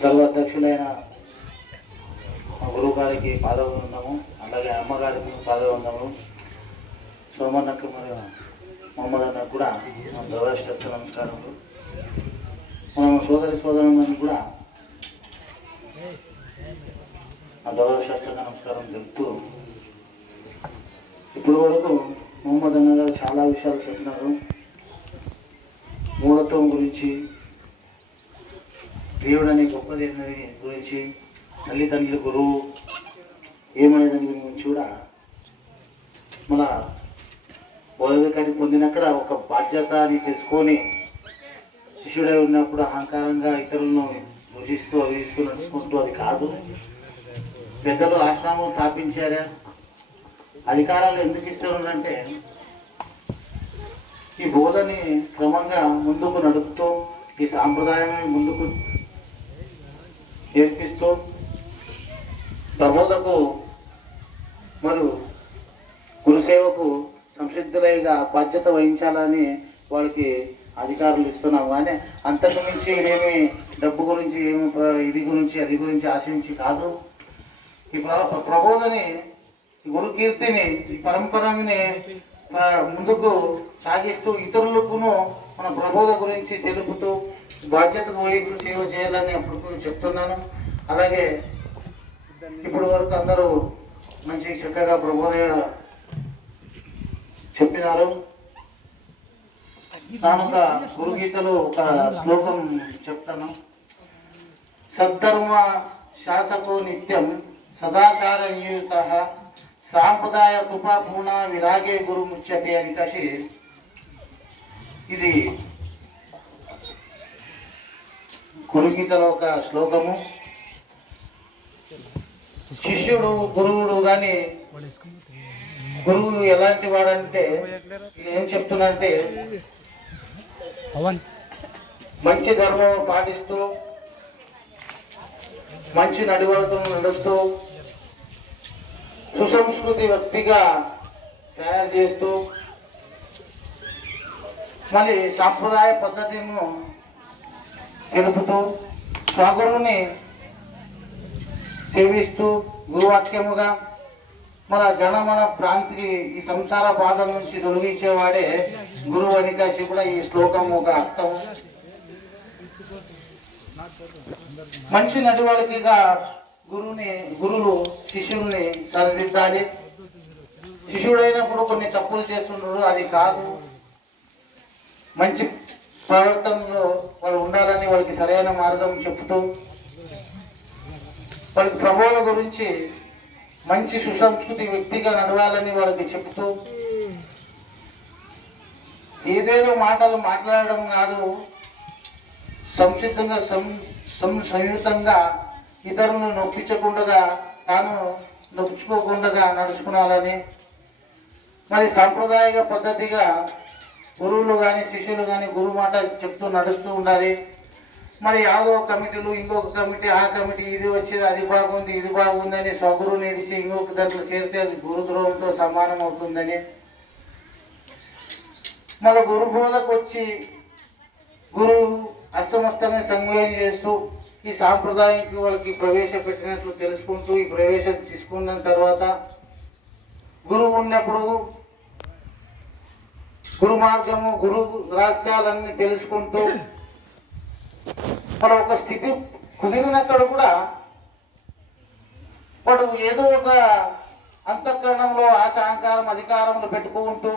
సర్వాధ్యక్షులైన మా గురువు గారికి పాదవందనము, అలాగే అమ్మగారికి పాదవందనము, సోమన్నకు మరియు మహమ్మద్ అన్నకు కూడా మన గౌరవ నమస్కారములు. మన సోదరులను కూడా ఆ గౌరవ నమస్కారం చెప్తూ, ఇప్పటి వరకు మహమ్మద్ అన్న గారు చాలా విషయాలు చెప్తున్నారు. మూఢత్వం గురించి, దేవుడు అనే గొప్పది గురించి, తల్లిదండ్రుల గురువు ఏమనే దాని గురించి కూడా మన బోధకాన్ని పొందినక్కడ ఒక బాధ్యత అని తెలుసుకొని శిష్యుడై ఉన్నప్పుడు అహంకారంగా ఇతరులను భుజిస్తూ అవిస్తూ నడుచుకుంటూ అది కాదు. పెద్దలు ఆశ్రమం స్థాపించారా, అధికారాలు ఎందుకు ఇస్తున్నారంటే ఈ బోధని క్రమంగా ముందుకు నడుపుతూ ఈ సాంప్రదాయాన్ని ముందుకు నేర్పిస్తూ ప్రబోధకు మరియు గురుసేవకు సంసిద్ధులైగా బాధ్యత వహించాలని వాళ్ళకి అధికారులు ఇస్తున్నాము. కానీ అంతకు మించి ఏమి డబ్బు గురించి ఏమి ఇది గురించి అది గురించి ఆశించి కాదు. ఈ ప్రబోధని గురు కీర్తిని ఈ పరంపరని ముందుకు సాగిస్తూ ఇతరులకును మన ప్రబోధ గురించి తెలుపుతూ బాధ్యతకు వహించి సేవ చేయాలని అప్పుడు చెప్తున్నాను. అలాగే ఇప్పటి వరకు అందరూ మంచి చక్కగా ప్రబోధ చెప్పినారు. తాను ఒక గురుగీతలో ఒక శ్లోకం చెప్తాను. సద్ధర్మ శాసకో నిత్యం సదాచార నియుత సాంప్రదాయ కృపాపూర్ణ విరాగే గురు ముచ్చటి అని కసి, ఇది గురుగీతలో ఒక శ్లోకము. శిష్యుడు గురువుడు కానీ గురువు ఎలాంటి వాడంటే ఏం చెప్తున్నంటే మంచి ధర్మం పాటిస్తూ మంచి నడివడుతును నడుస్తూ సుసంస్కృతి వ్యక్తిగా తయారు చేస్తూ మళ్ళీ సాంప్రదాయ పద్ధతిను తెలుపుతూ స్వగురువుని సేవిస్తూ గురువాక్యముగా మన జనమన ప్రాంతికి ఈ సంసార బాధ నుంచి తొలగించేవాడే గురువు అని కాసి కూడా ఈ శ్లోకం ఒక అర్థం. మంచి నడవడికగా గురువులు శిష్యుల్ని సరిదిద్దాలి. శిష్యుడైనప్పుడు కొన్ని తప్పులు చేస్తుంటారు, అది కాదు. మంచి ప్రవర్తనలో వాళ్ళు ఉండాలని వాళ్ళకి సరైన మార్గం చెప్తూ వాళ్ళకి ప్రబోధ గురించి మంచి సుసంస్కృతి వ్యక్తిగా నడవాలని వాళ్ళకి చెప్తూ ఏదేదో మాటలు మాట్లాడడం కాదు, సంసిద్ధంగా సంయుక్తంగా ఇతరులను నొప్పించకుండా తాను నొప్పించుకోకుండా నడుచుకోవాలని, మరి సాంప్రదాయిక పద్ధతిగా గురువులు కానీ శిష్యులు కానీ గురువు మాట చెప్తూ నడుస్తూ ఉండాలి. మరి యాదో కమిటీలు ఇంకొక కమిటీ ఆ కమిటీ ఇది వచ్చేది అది బాగుంది ఇది బాగుందని స్వగురువు నిడిచి ఇంకొక దాంట్లో చేరితే అది గురుద్రోహంతో సమానం అవుతుందని, మన గురు బోధకు వచ్చి గురువు అస్తమస్తంగా సంయోజన చేస్తూ ఈ సాంప్రదాయానికి వాళ్ళకి ప్రవేశపెట్టినట్లు తెలుసుకుంటూ ఈ ప్రవేశం తీసుకున్న తర్వాత గురువు ఉన్నప్పుడు గురు మార్గము గురు రహస్యాలన్నీ తెలుసుకుంటూ మన ఒక స్థితి కుదిరినక్కడ కూడా వాడు ఏదో ఒక అంతఃకరణంలో ఆశ అహంకారం అధికారంలో పెట్టుకుంటూ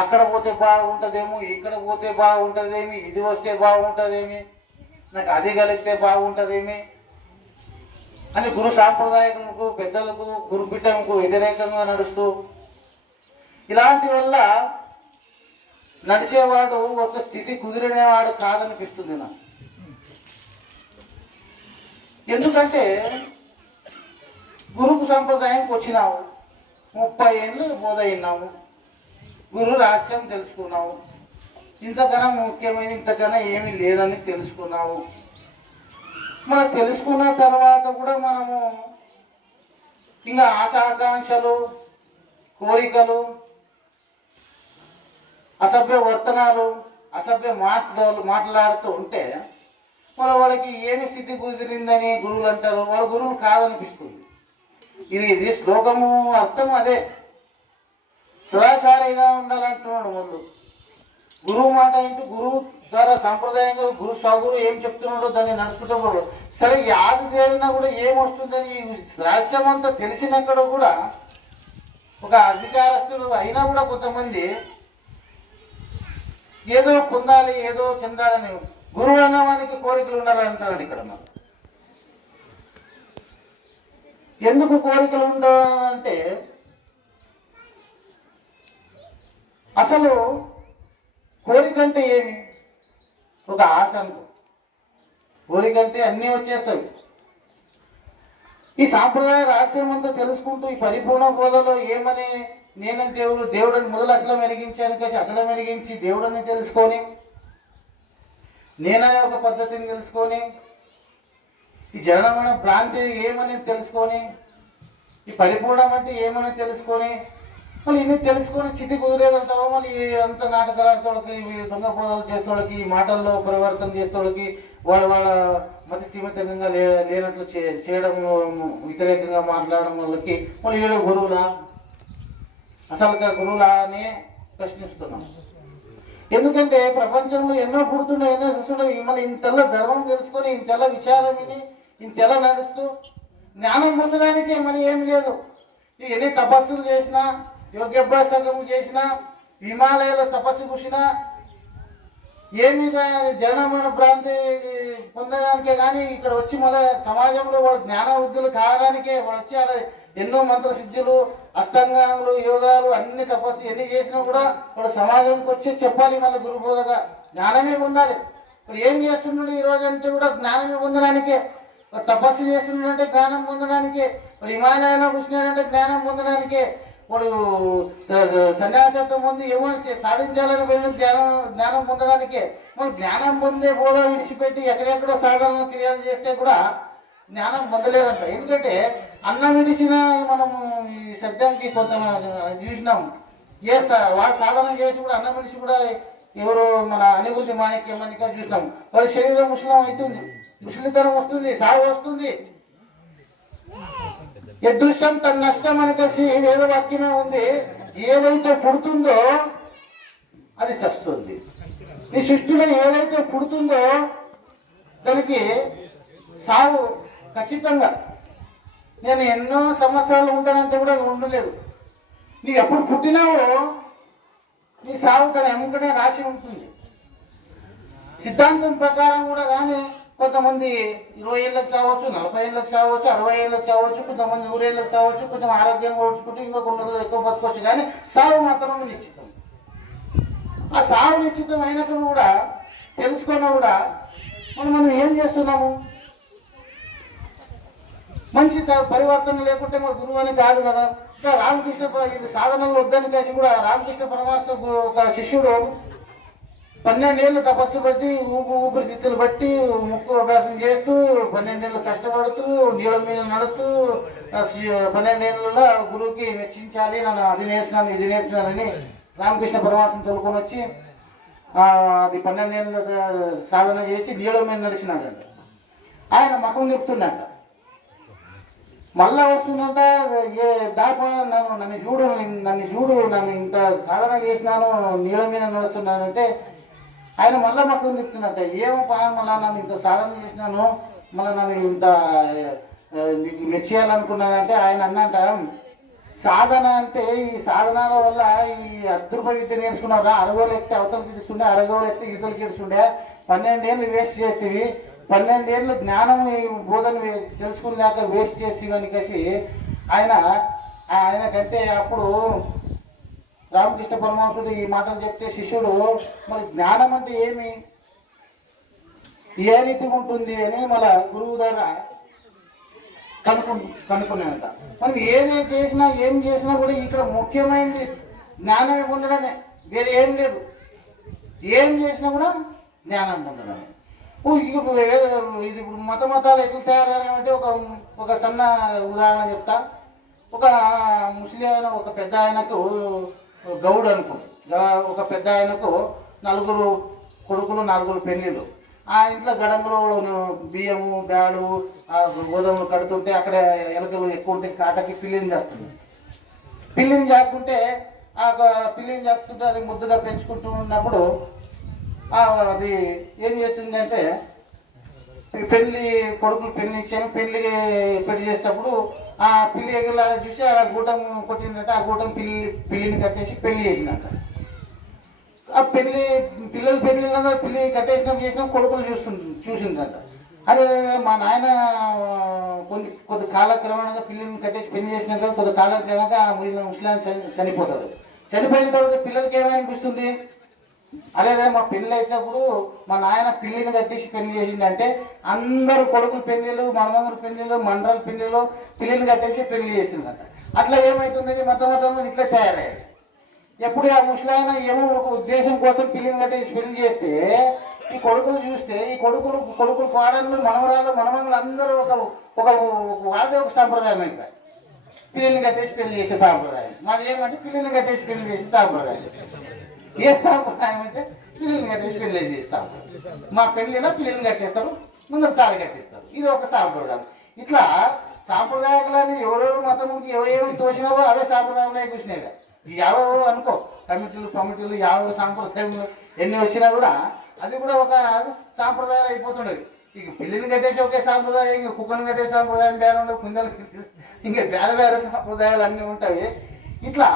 అక్కడ పోతే బాగుంటుందేమో ఇక్కడ పోతే బాగుంటుందేమి ఇది వస్తే బాగుంటుందేమి నాకు అది కలిగితే బాగుంటుందేమి అని గురు సాంప్రదాయకులకు పెద్దలకు గురుపీఠంకు వ్యతిరేకంగా నడుస్తూ ఇలాంటి వల్ల నడిచేవాడు ఒక స్థితి కుదిరినవాడు కాదనిపిస్తుంది నాకు. ఎందుకంటే గురుకు సంప్రదాయంకి వచ్చినావు, 30 ఏళ్ళు బోధయినాము, గురు రహస్యం తెలుసుకున్నావు, ఇంతకన్నా ముఖ్యమైన ఇంతకన్నా ఏమీ లేదని తెలుసుకున్నావు. మనం తెలుసుకున్న తర్వాత కూడా మనము ఇంకా ఆశాకాంక్షలు కోరికలు అసభ్య వర్తనాలు అసభ్య మాట్లాడుతూ ఉంటే మరి వాళ్ళకి ఏమి స్థితి కుదిరిందని గురువులు అంటారు, వాళ్ళ గురువులు కాదనిపిస్తుంది. ఇది శ్లోకము అర్థం అదే, సదాచారిగా ఉండాలంటున్నాడు. వాళ్ళు గురువు మాట ఇంటూ గురువు ద్వారా సాంప్రదాయంగా గురు స్వగురు ఏం చెప్తున్నాడో దాన్ని నడుచుకుంటూ సరే యాది తేలినా కూడా ఏమొస్తుందని రహస్యం అంతా తెలిసినక్కడ కూడా ఒక అధికారస్తులు అయినా కూడా కొంతమంది ఏదో పొందాలి ఏదో చెందాలని గురువు అన్నవానికి కోరికలు ఉండాలంటాడు. ఇక్కడ మనం ఎందుకు కోరికలు ఉండాలంటే అసలు కోరిక అంటే ఏమి? ఒక ఆశ అనుకో. కోరిక అంటే అన్నీ వచ్చేస్తాయి. ఈ సాంప్రదాయ రహస్యం అంతా తెలుసుకుంటూ ఈ పరిపూర్ణ బోధలో ఏమని నేనంటే దేవుడు, దేవుడిని మొదలు అసలు వెలిగించాను kasi అసలు వెలిగించి దేవుడిని తెలుసుకొని, నేననే ఒక పద్ధతిని తెలుసుకొని, ఈ జననమన భ్రాంతి ఏమని తెలుసుకొని, ఈ పరిపూర్ణం అంటే ఏమని తెలుసుకొని, మళ్ళీ ఇన్ని తెలుసుకొని స్థితి కుదిరేదంటావా? మళ్ళీ అంత నాటకాలకి దొంగ పోదాలు చేసేవాళ్ళకి, మాటల్లో పరివర్తన చేసేవాళ్ళకి, వాళ్ళ మతి స్థిమితంగా లేనట్లు చేయడం, వ్యతిరేకంగా మాట్లాడడం వాళ్ళకి మళ్ళీ ఏదో గురువులా? అసలు గురువులా అనే ప్రశ్నిస్తున్నాం. ఎందుకంటే ప్రపంచంలో ఎన్నో పుడుతున్నాయి, ఎన్నో చూస్తున్నాయి. మళ్ళీ ఇంతలా ధర్మం తెలుసుకొని ఇంతలా విచారం విని ఇంతలా నడుస్తూ జ్ఞానం పొందడానికే మరి ఏం లేదు. ఎన్ని తపస్సులు చేసినా, యోగ్యాభ్యాసము చేసినా, హిమాలయాలో తపస్సు కూర్చున్నా ఏమి జననమైన భ్రాంతి పొందడానికే కానీ ఇక్కడ వచ్చి మళ్ళీ సమాజంలో వాడు జ్ఞాన వృద్ధులు కావడానికే వాడు వచ్చి ఆడ ఎన్నో మంత్రసిద్ధులు, అష్టాంగాలు, యోగాలు అన్ని తపస్సు ఎన్ని చేసినా కూడా వాడు సమాజంకి వచ్చి చెప్పాలి. మళ్ళీ గురుబోధగా జ్ఞానమే పొందాలి. ఇప్పుడు ఏం చేస్తున్నాడు ఈరోజు అంటే కూడా జ్ఞానమే పొందడానికే. తపస్సు చేస్తున్నాడంటే జ్ఞానం పొందడానికే. ఇప్పుడు హిమాలయాల్లో కూర్చున్నాడంటే జ్ఞానం పొందడానికే. వాడు సన్యాసత్వం పొంది ఏమో సాధించాలని వెళ్ళి జ్ఞానం పొందడానికే. మనం జ్ఞానం పొందే బోధ విడిచిపెట్టి ఎక్కడెక్కడో సాధారణ క్రియలు చేస్తే కూడా జ్ఞానం పొందలేరంట. ఎందుకంటే అన్నం విడిచిన మనము ఈ సత్యానికి కొంత చూసినాం. వాడు సాధన చేసి కూడా అన్నం విడిచి కూడా ఎవరు మన అనుభూతి మాణిక్యం మనిక చూసినాం. వాడి శరీరం ముసలం అవుతుంది, ముసలితనం వస్తుంది, సాగు వస్తుంది. యదృశ్యం తన నష్టం అనేసి వేదవాక్యమే ఉంది. ఏదైతే పుడుతుందో అది చస్తుంది. ఈ సృష్టిలో ఏదైతే పుడుతుందో దానికి సావు ఖచ్చితంగా. నేను ఎన్నో సంవత్సరాలు ఉంటానంటే కూడా ఉండలేదు. నీకు ఎప్పుడు పుట్టినావో నీ సావు తన ఎముకనే రాసి ఉంటుంది. సిద్ధాంతం ప్రకారం కూడా కానీ కొంతమంది 20 ఏళ్ళకి చావచ్చు, 40 ఏళ్ళకి చావచ్చు, 60 ఏళ్ళకి చావచ్చు, కొంతమంది 100 ఏళ్ళకి చావచ్చు, కొంచెం ఆరోగ్యంగా ఓడ్చుకుంటూ ఇంకా కొన్ని రోజులు ఎక్కువ బతకొచ్చు. కానీ సావు మాత్రం నిశ్చితం. ఆ సావు నిశ్చితం అయినప్పుడు కూడా తెలుసుకున్నా కూడా మనం ఏం చేస్తున్నాము? మంచి పరివర్తన లేకుంటే మన గురువు అని కాదు కదా. ఇంకా రామకృష్ణ సాధనలు వద్దని చేసి కూడా రామకృష్ణ పరమాత్మ ఒక శిష్యుడు 12 ఏళ్ళు తపస్సు బట్టి ఊపిరితిత్తులు బట్టి ముక్కు అభ్యాసం చేస్తూ 12 ఏళ్ళు కష్టపడుతూ నీళ్ళ మీద నడుస్తూ 12 ఏళ్ళలో గురువుకి మెచ్చించాలి, నన్ను అది నేర్చినాను ఇది నేర్చినానని రామకృష్ణ పరమాత్మ తోలుకొని వచ్చి అది 12 ఏళ్ళ సాధన చేసి నీళ్ళ మీద నడిచినాడంట. ఆయన మకం చెప్తున్నాడ. మళ్ళా వస్తుందంట, ఏ దాపా నన్ను చూడు నన్ను ఇంత సాధన చేసినాను, నీళ్ళ మీద నడుస్తున్నానంటే ఆయన మళ్ళీ మకం చెప్తున్నట్ట. ఏమో మళ్ళీ నన్ను ఇంత సాధన చేసినాను, మళ్ళీ నన్ను ఇంత మెచ్చేయాలనుకున్నానంటే ఆయన అన్నట, సాధన అంటే ఈ సాధనాల వల్ల ఈ అద్భుత విద్య నేర్చుకున్నారా? 60 ఎక్కితే అవతలకి ఇస్తుండే, 60 ఎక్కితే ఇతలకి ఇస్తుండే, 12 ఏళ్ళు వేస్ట్ చేసేవి, 12 ఏళ్ళు జ్ఞానం బోధన తెలుసుకున్నాక వేస్ట్ చేసి అని కలిసి ఆయనకంటే అప్పుడు రామకృష్ణ పరమహంసుడు ఈ మాటలు చెప్తే శిష్యుడు మరి జ్ఞానం అంటే ఏమి, ఏ రీతి ఉంటుంది అని మన గురువు ద్వారా కనుక్కునేంత. మనం ఏదైతే చేసినా ఏం చేసినా కూడా ఇక్కడ ముఖ్యమైనది జ్ఞానమే పొందడమే, వేరే ఏం లేదు. ఏం చేసినా కూడా జ్ఞానం పొందడమే. ఇది మతాలు ఎట్లా తయారంటే ఒక సన్న ఉదాహరణ చెప్తా. ఒక ముస్లిం ఆయన ఒక పెద్ద ఆయనకు గౌడ్ అనుకో, ఒక పెద్ద ఆయనకు 4 కొడుకులు 4 పెళ్ళిళ్ళు. ఆ ఇంట్లో గడంలో బియ్యము బ్యాడు ఆ గోధుమలు కడుతుంటే అక్కడ ఎలుకలు ఎక్కువ ఉంటే కాటకి పిల్లిని చేస్తుంది. పిల్లిని చాకుంటే ఆ పిల్లిని చాకుంటే అది ముద్దుగా పెంచుకుంటూ ఉన్నప్పుడు అది ఏం చేస్తుందంటే పెళ్లి కొడుకులు పెళ్లి ఇచ్చాను పెళ్లి చేసేటప్పుడు ఆ పిల్లి ఎగులాడ చూసి ఆ గూటం కొట్టిందంటే ఆ గూటం పిల్లిని కట్టేసి పెళ్లి చేసిందంట. ఆ పిల్లలు పిల్లి కట్టేసినప్పుడు చేసినా కొడుకులు చూసిందంట. అరే మా నాయన కొద్ది కాలక్రమంగా పిల్లిని కట్టేసి పెళ్లి చేసినాక కొద్ది కాలక్రమంగా ఆ ముసలాన్ని చనిపోతాడు. చనిపోయిన తర్వాత పిల్లలకి ఏమనిపిస్తుంది, అదే మా పెళ్ళి అయినప్పుడు మా నాయన పిల్లిని కట్టేసి పెళ్లి చేసిందంటే అందరూ కొడుకులు పెళ్ళిళ్ళు మనమందరు పెళ్ళిళ్ళు మండల పెళ్ళిళ్ళు పిల్లిని కట్టేసి పెళ్లి చేసిందంట. అట్లా ఏమవుతుంది మొత్తం ఇట్లా తయారయ్యాయి. ఎప్పుడు ఆ ముసలాయన ఏమో ఒక ఉద్దేశం కోసం పిల్లిని కట్టేసి పెళ్లి చేస్తే ఈ కొడుకులు చూస్తే ఈ కొడుకులు పాడలు మనమరాలు అందరూ ఒక వాళ్ళదే ఒక సాంప్రదాయం అయితే పిల్లిని కట్టేసి పెళ్లి చేసే సాంప్రదాయం. మాది ఏమంటే పిల్లిని కట్టేసి పెళ్లి చేసే సాంప్రదాయం. ఏ సాంప్రదాయం అంటే పిల్లిని కట్టేసి పెళ్లి చేస్తాం. మా పెళ్ళిలో పిల్లిని కట్టేస్తారు, ముందర తాళి కట్టిస్తారు. ఇది ఒక సాంప్రదాయం. ఇట్లా సాంప్రదాయాలని ఎవరెవరు మతంకి ఎవరేమి తోచినావో అవే సాంప్రదాయంలో కూర్చునేవి. యావో అనుకో కమిటీలు యావో సాంప్రదాయం ఎన్ని వచ్చినా కూడా అది కూడా ఒక సాంప్రదాయాలు అయిపోతుండేది. ఇక పిల్లిని కట్టేసి ఒకే సాంప్రదాయం, ఇంక కుక్కను కట్టే సాంప్రదాయం వేరే ఉండవు, కుందలు ఇంకా వేరే సాంప్రదాయాలు అన్నీ ఉంటాయి. ఇట్లా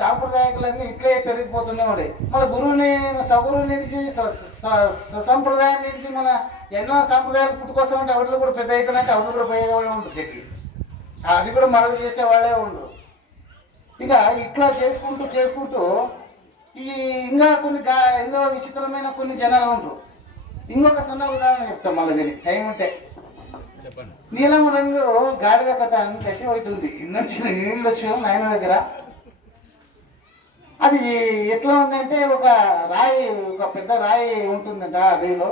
సాంప్రదాయాలన్నీ ఇట్లే పెరిగిపోతూనే ఉండే. మన గురువుని సగురువు నిలిచి సంప్రదాయం నిలిచి మన ఎన్నో సాంప్రదాయాలు పుట్టుకొస్తా ఉంటే అవిట్లో కూడా పెద్ద అవుతున్నట్టు అవిట్లో కూడా పోయేవాళ్ళే ఉండరు చెక్కి, అది కూడా మరలు చేసేవాళ్ళే ఉండరు. ఇక ఇట్లా చేసుకుంటూ ఈ ఇంకా ఇంకా విచిత్రమైన కొన్ని జనాలు ఉంటారు. ఇంకొక సన్న ఉదాహరణ చెప్తాం మళ్ళీ దీనికి టైం ఉంటే. నీలం రంగు గాడిద కథ అని కసి అవుతుంది. ఇన్నొచ్చిన వచ్చాము నాయన దగ్గర. అది ఎట్లా ఉందంటే ఒక పెద్ద రాయి ఉంటుందంట అడవిలో.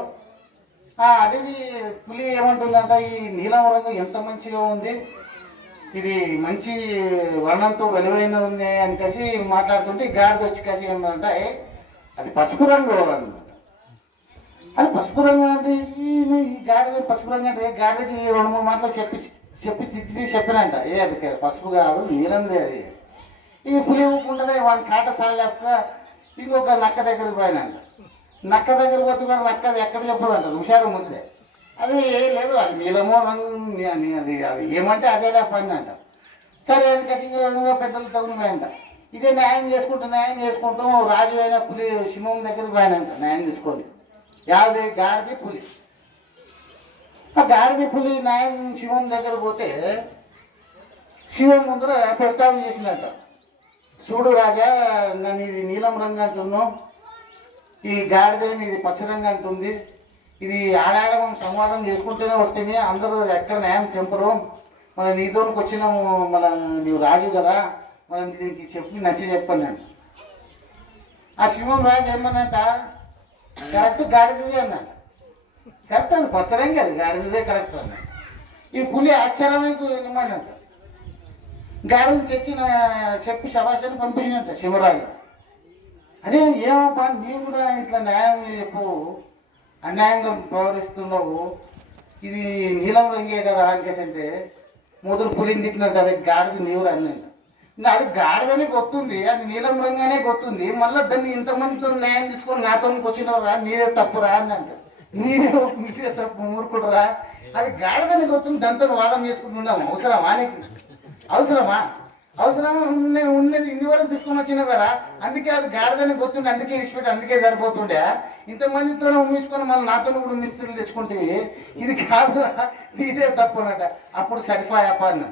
ఆ అడవి పులి ఏమంటుందంట, ఈ నీలం రంగు ఎంత మంచిగా ఉంది, ఇది మంచి వర్ణంతో వెలువైన ఉంది అని కసి మాట్లాడుతుంటే గాడిద వచ్చి కసి ఏమంటే అది పసుపు రంగు అనమాట. అది పసుపు రంగు అంటే ఈ గాడిద పసుపు రంగు అంటే గాడిదకి 2-3 మాటలు చెప్పినంట. అది పసుపు కాదు నీలందే అది. ఈ పులి ఊపుకుంటుందే వాడిని కాట తాళలేక ఇంకొక నక్క దగ్గరికి పోయినంట. నక్క దగ్గర పోతే నక్క అది ఎక్కడ చెప్పదంట, హుషారు ముందే. అది లేదు అది నీలమో రంగు అది ఏమంటే అదే పడిందంట. సరే అని కసి పెద్దలు తగులుపోయంట. ఇదే న్యాయం చేసుకుంటూ రాజు అయిన పులి సింహం దగ్గరికి పోయినంట న్యాయం చేసుకోండి. గాడిది పులి. ఆ గాడిది పులి న్యాయం సింహం దగ్గర పోతే సింహం ముందర ప్రస్తావన చేసినట్ట, చూడు రాజా, నన్ను ఇది నీలం రంగు అంటున్నావు, ఈ గాడిదని ఇది పచ్చ రంగు అంటుంది, ఇది ఆడాడ మనం సంవాదం చేసుకుంటూనే వస్తేనే అందరూ ఎక్కడ న్యాయం తెంపరు, మన నీతోనికి వచ్చినాము, నీవు రాజు కదా, మనం దీనికి నచ్చి చెప్పాను. ఆ సింహం రాజు ఏమన్నట, కరెక్ట్ గాడిదే అన్నాడు. కరెక్ట్ అది పచ్చ రంగు, అది గాడిదే కరెక్ట్ అన్నాడు. ఈ పులి ఆశ్చర్యమైపు ఏమన్నట, గాడిని చెప్పి శభాషాన్ని పంపించినట్ట శివరాజు. అదే ఏమప్పా నీవు కూడా ఇట్లా న్యాయం చెప్పు, అన్యాయంగా వ్యవహరిస్తున్నావు, ఇది నీలం రంగే కదా అంటే మొదలు పులిని తిట్టినట్టు అదే గాడిది నీవు అన్నాడు. ఇంకా అది గాడిదనే గొత్తుంది, అది నీలం రంగానే గొత్తుంది, మళ్ళీ దాన్ని ఇంతమందితో న్యాయం తీసుకొని నాతో వచ్చినవరా, నీదే తప్పురా అని అంట. నీదే తప్పు ఊరుకుంటురా, అది గాడిదని గొత్తుంది, దాంతో వాదం చేసుకుంటున్నాము. అవసరమా ఉన్నది ఇన్ని వరకు తీసుకొని వచ్చినా కదా, అందుకే అది గాడిదని గొత్తుండే, అందుకే ఇచ్చిపెట్టి అందుకే సరిపోతుండే. ఇంతమందితో ఉమ్మించుకొని మళ్ళీ నాతో కూడా మిస్త్రీలు తెచ్చుకుంటే ఇది కాదు, ఇదే తప్పు అన్నట. అప్పుడు సరిపాయప్ప అన్న.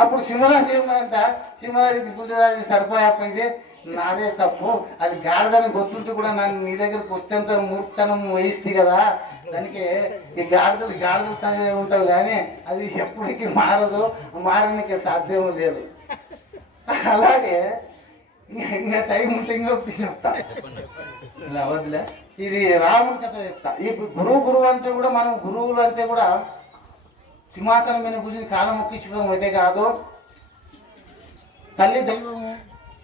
అప్పుడు సింహరాజు ఏమన్నంట, సింహరాజు సరిపాయప్ప ఇది నాదే తప్పు, అది గాడిదని గొత్తుంటే కూడా నన్ను నీ దగ్గరకు వస్తేంత మూర్ఖతనం వహిస్తుంది కదా, దానికి ఈ గాడిదలు ఉంటావు కానీ అది ఎప్పటికీ మారడానికి సాధ్యం లేదు. అలాగే ఇంకా టైం ఉంటే ఇంకొకటి చెప్తా, వదిలే. ఇది రాముడి కథ చెప్తా. ఈ గురువు అంటే కూడా మనం గురువులు అంటే కూడా సింహాసనం మీద కూర్చుని కాలం మొక్కించడం అయితే కాదు, తల్లి దైవము,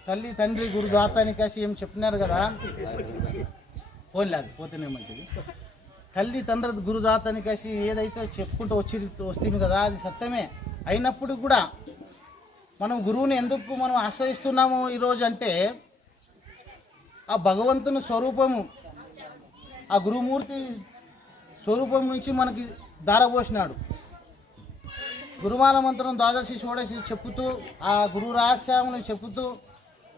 తల్లి తండ్రి గురు దాతాని కాసి ఏం చెప్పినారు కదా, పోలేదు పోతేనే మంచిది. తల్లి తండ్రి గురుదాత అని కలిసి ఏదైతే చెప్పుకుంటూ వస్తుంది కదా, అది సత్యమే. అయినప్పుడు కూడా మనం గురువుని ఎందుకు మనం ఆశ్రయిస్తున్నాము ఈరోజు అంటే, ఆ భగవంతుని స్వరూపము, ఆ గురుమూర్తి స్వరూపం నుంచి మనకి దారపోసినాడు. గురుమాల మంత్రం ద్వాదశి షోడశి చెప్పుతూ, ఆ గురు రహస్యమును చెప్పుతూ,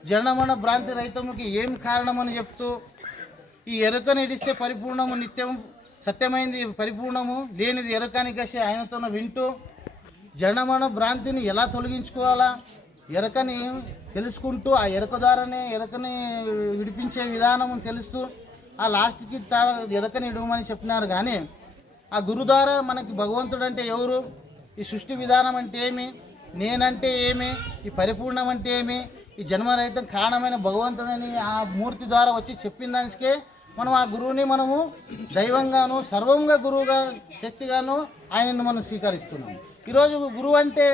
జనమన భ్రాంతి రహితముకి ఏం కారణమని చెప్తూ, ఈ ఎరుకని ఇడిస్తే పరిపూర్ణము నిత్యం, సత్యమైంది పరిపూర్ణము, లేనిది ఎరుకని కసి ఆయనతో వింటూ, జనమన భ్రాంతిని ఎలా తొలగించుకోవాలా, ఎరకని తెలుసుకుంటూ, ఆ ఎరక ద్వారానే ఎరకని విడిపించే విధానం తెలుస్తూ, ఆ లాస్ట్కి ఎరకని ఇడవమని చెప్పినారు. కానీ ఆ గురు ద్వారా మనకి భగవంతుడు అంటే ఎవరు, ఈ సృష్టి విధానం అంటే ఏమి, నేనంటే ఏమి, ఈ పరిపూర్ణం అంటే ఏమి, ఈ జన్మరహితం కారణమైన భగవంతుడని ఆ మూర్తి ద్వారా వచ్చి చెప్పిన దానికే మనం ఆ గురువుని మనము దైవంగాను సర్వంగా గురువుగా శక్తిగాను ఆయనను మనం స్వీకరిస్తున్నాము. ఈరోజు గురువు అంటే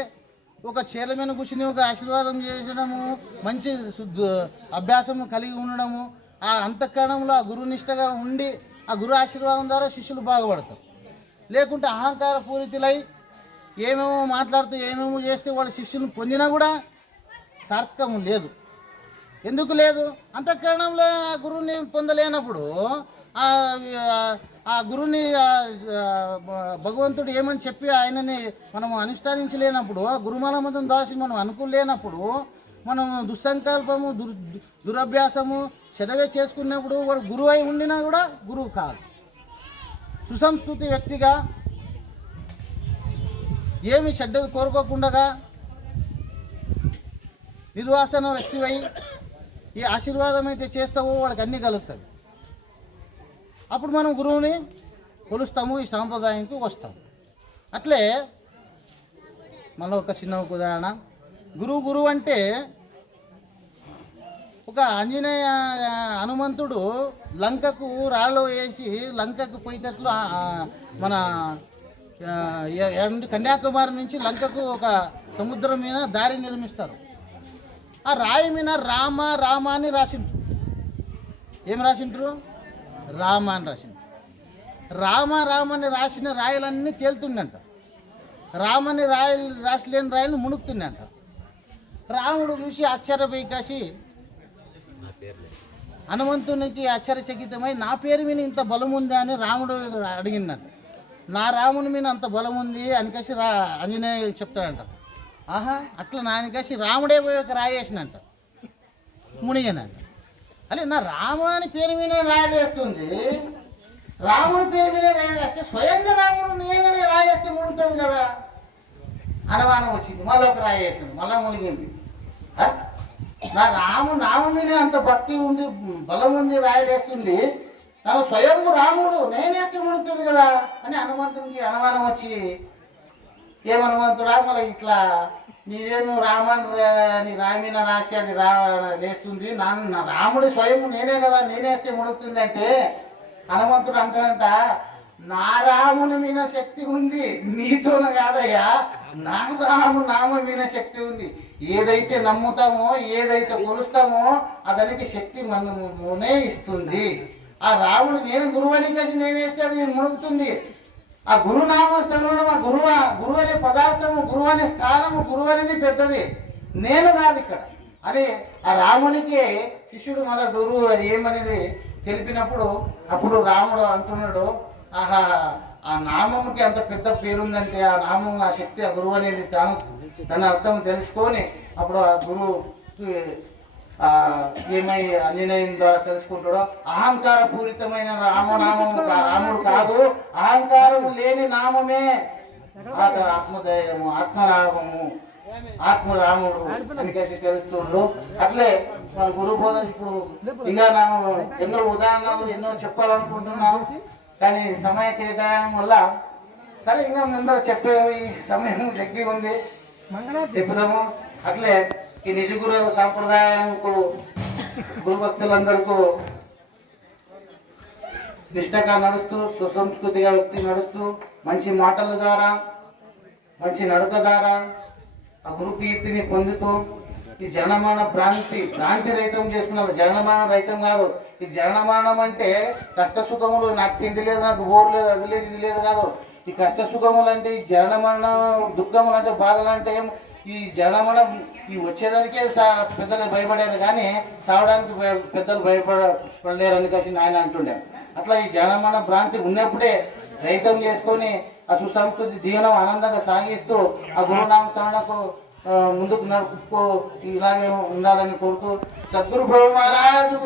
ఒక చీరల మీద కూర్చుని ఒక ఆశీర్వాదం చేయడము, మంచి అభ్యాసము కలిగి ఉండడము, ఆ అంతఃకరణంలో ఆ గురునిష్టగా ఉండి ఆ గురు ఆశీర్వాదం ద్వారా శిష్యులు బాగుపడతారు. లేకుంటే అహంకార పూరితులై ఏమేమో మాట్లాడుతూ ఏమేమో చేస్తే వాళ్ళ శిష్యులను పొందినా కూడా సార్థకము లేదు. ఎందుకు లేదు? అంతఃకరణంలో ఆ గురువుని పొందలేనప్పుడు ఆ గురువుని భగవంతుడు ఏమని చెప్పి ఆయనని మనం అనుష్ఠానించలేనప్పుడు, ఆ గురుమాలమతం దాసి మనం అనుకోలేనప్పుడు, మనం దుస్సంకల్పము దురభ్యాసము చెడవే చేసుకున్నప్పుడు వాడు గురువు అయి ఉండినా కూడా గురువు కాదు. సుసంస్కృతి వ్యక్తిగా ఏమి చెడ్డది కోరుకోకుండా నిర్వాసన వ్యక్తివై ఈ ఆశీర్వాదం అయితే చేస్తావో వాడికి అన్నీ కలుగుతుంది. అప్పుడు మనం గురువుని కొలుస్తాము, ఈ సాంప్రదాయానికి వస్తాము. అట్లే మళ్ళీ ఒక చిన్న ఉదాహరణ, గురువు అంటే ఒక ఆంజనేయ హనుమంతుడు లంకకు రాళ్ళు వేసి లంకకు పోయేటట్లు మన కన్యాకుమారి నుంచి లంకకు ఒక సముద్రం మీద దారి నిర్మిస్తారు. ఆ రాయి మీద రామ రామ అని రాసిండ్రు. ఏం రాసిండ్రు? రామ అని రాసిండ్రు. రామ రామని రాసిన రాయలన్నీ తేలుతుండంట. రామని రాసలేని రాయలు మునుగుతుండంట. రాముడు చూసి ఆశ్చర్యపోయి కాసి హనుమంతునికి ఆశ్చర్యచకితమై, నా పేరు మీద ఇంత బలం ఉంది అని రాముడు అడిగిందంట. నా రాముని మీద అంత బలం ఉంది అనికేసి ఆంజనేయ చెప్తాడంట. ఆహా, అట్లా నాయనకేసి రాముడే పోయి ఒక రాయేసినంట, మునిగనంట. అదే నా రాము అని పేరు మీద రాయలేస్తుంది, రాముడి పేరు మీద రాయలేస్తే స్వయంగా రాముడు నేనే రాయేస్తే మునుగుతాడు కదా. అనుమానం వచ్చింది, మళ్ళీ ఒక రాయేసినాడు, మళ్ళీ మునిగింది. నా నామం మీద అంత భక్తి ఉంది, బలం ఉంది, రాయలేస్తుంది, నాకు స్వయం రాముడు నేనేస్తే మునుగుతుంది కదా అని హనుమంతునికి అనుమానం వచ్చి, ఏమనుమంతుడా మళ్ళీ ఇట్లా నీవేమో రామని రామిన రాసి అది లేస్తుంది, నా రాముడి స్వయం నేనే కదా, నేనేస్తే ముడుగుతుంది అంటే హనుమంతుడు అంటాడంట, నా రాముని మీద శక్తి ఉంది, నీతోన కాదయ్యా, నా నామం మీద శక్తి ఉంది. ఏదైతే నమ్ముతామో ఏదైతే కొలుస్తామో అతనికి శక్తి మననే ఇస్తుంది. ఆ రాముడు నేను గురువని కలిసి నేనేస్తే అది మునుగుతుంది. ఆ గురునామస్థలంలో ఆ గురువు అనే పదార్థము, గురువు అనే స్థానము, గురువు అనేది పెద్దది, నేను కాదు ఇక్కడ అని ఆ రామునికి శిష్యుడు మన గురువు ఏమనేది తెలిపినప్పుడు అప్పుడు రాముడు అంటున్నాడు, ఆహా, ఆ నామముకి అంత పెద్ద పేరుందంటే ఆ నామం, ఆ శక్తి, ఆ గురువు అనేది తన అర్థం తెలుసుకొని అప్పుడు ఆ గురువు ఏమై ఆంజనేయుని ద్వారా తెలుసుకుంటాడో, అహంకార పూరితమైన రాముడు కాదు, అహంకారం లేని నామమే ఆత్మధైర్యము, ఆత్మరామము, ఆత్మరాముడు అనికేసి తెలుస్తుండ్రు. అట్లే మన గురు బోధ ఇప్పుడు ఇంకా నేను ఎన్నో ఉదాహరణలు ఎన్నో చెప్పాలనుకుంటున్నాను, కానీ సమయ కేటాయం వల్ల సరే ఇంకా ముందర చెప్పే సమయం దగ్గర ఉంది, చెప్పుదాము. అట్లే ఈ నిజ గురు సాంప్రదాయంకు గురుభక్తులందరికీ నిష్టగా నడుస్తూ, సుసంస్కృతిగా వ్యక్తి నడుస్తూ, మంచి మాటల ద్వారా, మంచి నడక ద్వారా ఆ గురు కీర్తిని పొందుతూ ఈ జనమరణ భ్రాంతి రహితం చేసుకున్నారు. జనమరణ రహితం కాదు. ఈ జనమరణం అంటే కష్ట సుఖములు, నాకు తిండి లేదు, నాకు బోరు లేదు, అది లేదు, ఇది లేదు కాదు. ఈ కష్ట సుఖములు అంటే, ఈ జనమరణ దుఃఖములు అంటే, బాధలు అంటే ఈ జనమరణం ఈ వచ్చేదానికే పెద్దలు భయపడారు, కానీ సావడానికి పెద్దలు భయపడలేరని కలిసి ఆయన అంటుండే. అట్లా ఈ జనమరణ భ్రాంతి ఉన్నప్పుడే రహితం చేసుకొని ఆ సుసంస్కృతి జీవనం ఆనందంగా సాగిస్తూ ఆ గురునామ స్మరణకు ముందుకు నడుపుకో ఇలాగే ఉండాలని కోరుతూ సద్గురు మహారాజు